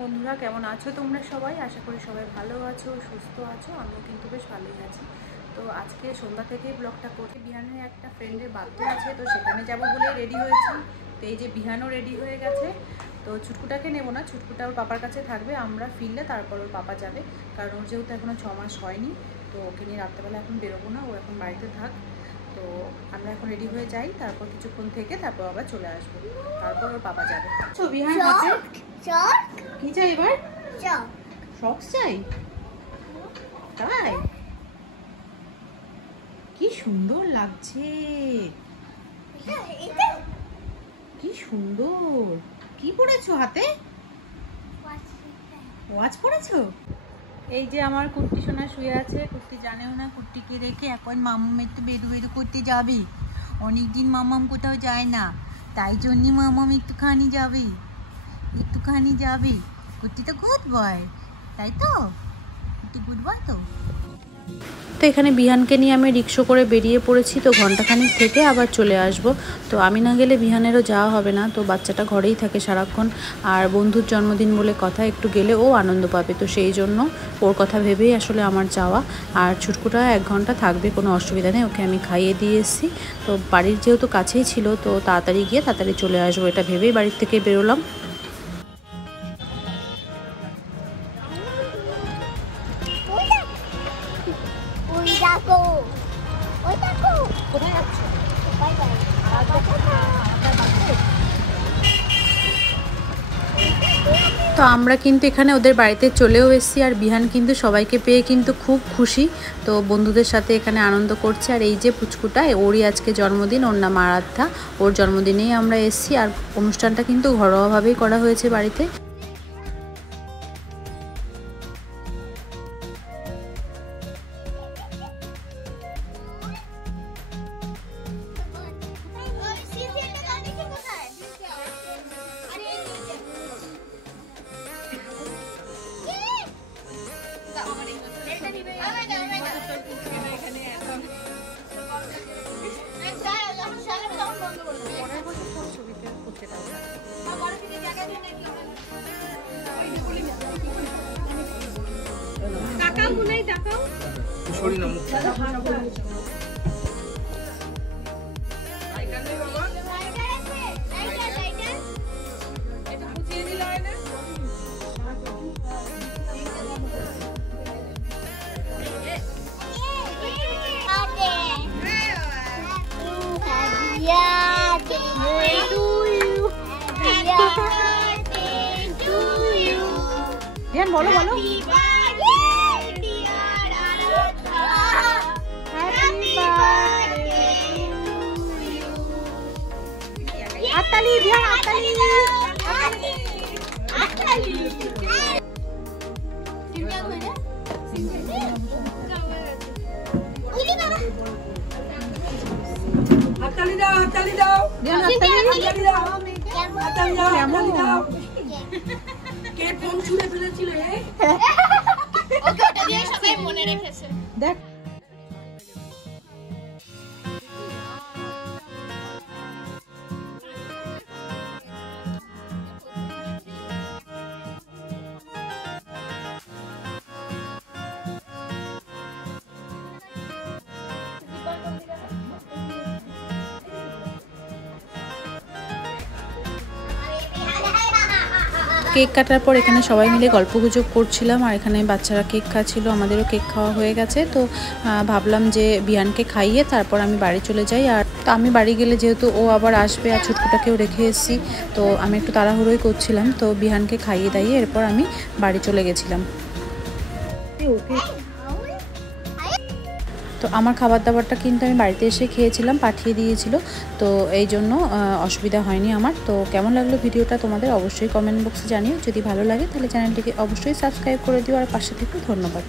বন্ধুরা, কেমন আছো তোমরা সবাই? আশা করি সবাই ভালো আছো, সুস্থ আছো। আমিও কিন্তু বেশ ভালোই আছি। তো আজকে সন্ধ্যা থেকেই ব্লগটা করছি। বিহানের একটা ফ্রেন্ডের বার্থডে আছে, তো সেখানে যাবো বলে রেডি হয়েছি। তো এই যে বিহানও রেডি হয়ে গেছে। তো ছুটকুটাকে নেবো না, ছুটকুটা ওর পাপার কাছে থাকবে। আমরা ফিরলে তারপর ওর পাপা যাবে, কারণ ওর যেহেতু এখনও 6 মাস হয়নি। তো ওকে নিয়ে রাত্রেবেলা এখন বেরোবো না, ও এখন বাড়িতে থাক। তো আমরা এখন রেডি হয়ে যাই, তারপর কিছুক্ষণ থেকে তারপর আবার চলে আসবো, তারপর ওর পাপা যাবে। বিহান কি চাই এবার? সক্স চাই? তাই? কি সুন্দর লাগছে, কি সুন্দর। কি পরেছো হাতে? ওয়াচ পরেছো? এই যে আমার কুর্তি সোনা শুয়ে আছে। কুর্তি জানেও না, কুর্তিকে রেখে এখন মামাম একটু বেরু বেরু করতে যাবে। অনেকদিন মামাম কোথাও যায় না, তাই জন্যই মামাম একটুখানি যাবে। কুর্তি তো গুড বয়, তাই তো? কুর্তি গুড বয় তো। তো এখানে বিহানকে নিয়ে আমি রিক্সা করে বেরিয়ে পড়েছি। তো ঘন্টাখানিক থেকে আবার চলে আসব। তো আমি না গেলে বিহানেরও যাওয়া হবে না, তো বাচ্চাটা ঘরেই থাকে সারাক্ষণ। আর বন্ধুর জন্মদিন বলে কথা, একটু গেলে ও আনন্দ পাবে। তো সেই জন্য ওর কথা ভেবেই আসলে আমার যাওয়া। আর ছুটকুটা 1 ঘন্টা থাকবে, কোনো অসুবিধা নেই। ওকে আমি খাইয়ে দিয়ে এসেছি। তো বাড়ির যেহেতু কাছেই ছিল, তো তাড়াতাড়ি গিয়ে তাড়াতাড়ি চলে আসবো, এটা ভেবেই বাড়ির থেকে বেরোলাম। তো আমরা কিন্তু এখানে ওদের বাড়িতে চলেও এসেছি। আর বিহান কিন্তু সবাইকে পেয়ে কিন্তু খুব খুশি। তো বন্ধুদের সাথে এখানে আনন্দ করছে। আর এই যে পুচকুটা, ওরই আজকে জন্মদিন, ওর নাম আরাধ্যা। ওর জন্মদিনেই আমরা এসেছি। আর অনুষ্ঠানটা কিন্তু ঘরোয়াভাবেই করা হয়েছে বাড়িতে। বলো বলো, হাততালি দিয়া, হাততালি। হাততালি দাও, হাততালি দাও, হাততালি দাও, হাততালি দাও। কে ফোন ছুঁড়ে ফেলেছিল? ওকে ওটা দিয়ে সবাই মনে রেখেছে। দেখ কেক কাটার পর এখানে সবাই মিলে গল্পগুজব করছিলাম। আর এখানে বাচ্চারা কেক খাচ্ছিল, আমাদেরও কেক খাওয়া হয়ে গেছে। তো ভাবলাম যে বিহানকে খাইয়ে তারপর আমি বাড়ি চলে যাই। আর তো আমি বাড়ি গেলে যেহেতু ও আবার আসবে, আর ছুটকুটাকেও রেখে এসেছি, তো আমি একটু তাড়াহুড়োই করছিলাম। তো বিহানকে খাইয়ে দাইয়ে এরপর আমি বাড়ি চলে গেছিলাম। তো আমার খাবার দাবারটা কিন্তু আমি বাড়িতে এসে খেয়েছিলাম, পাঠিয়ে দিয়েছিল। তো এই জন্য অসুবিধা হয়নি আমার। তো কেমন লাগলো ভিডিওটা তোমাদের অবশ্যই কমেন্ট বক্সে জানিও। যদি ভালো লাগে তাহলে চ্যানেলটিকে অবশ্যই সাবস্ক্রাইব করে দিও, আর পাশে থেকে ধন্যবাদ।